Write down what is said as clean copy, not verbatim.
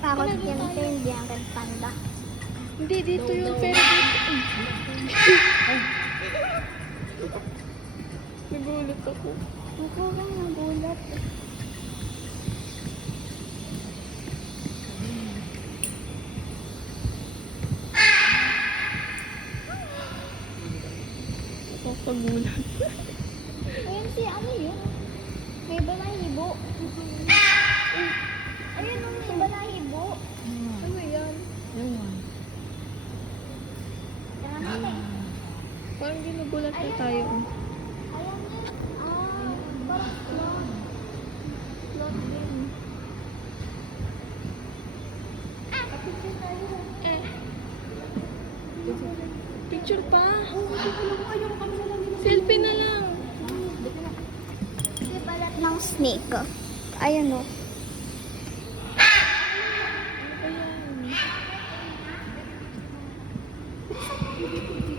Takot yan ito, hindi ang red panda. Hindi, dito yun, pero dito. Nagulat ako. Ikaw lang nagulat. Nakakagulat. Ayun si ano yun? May balahibo. Ayun o, may balahibo. Ano yan? Ewan. Yan eh. Parang ginugulat na tayo. Ayan yun. Ah, parang sloth. Sloth din. Kapitid tayo. Picture pa. Selfie na lang. Kasi balat ng snake. Ayun o. Ayan.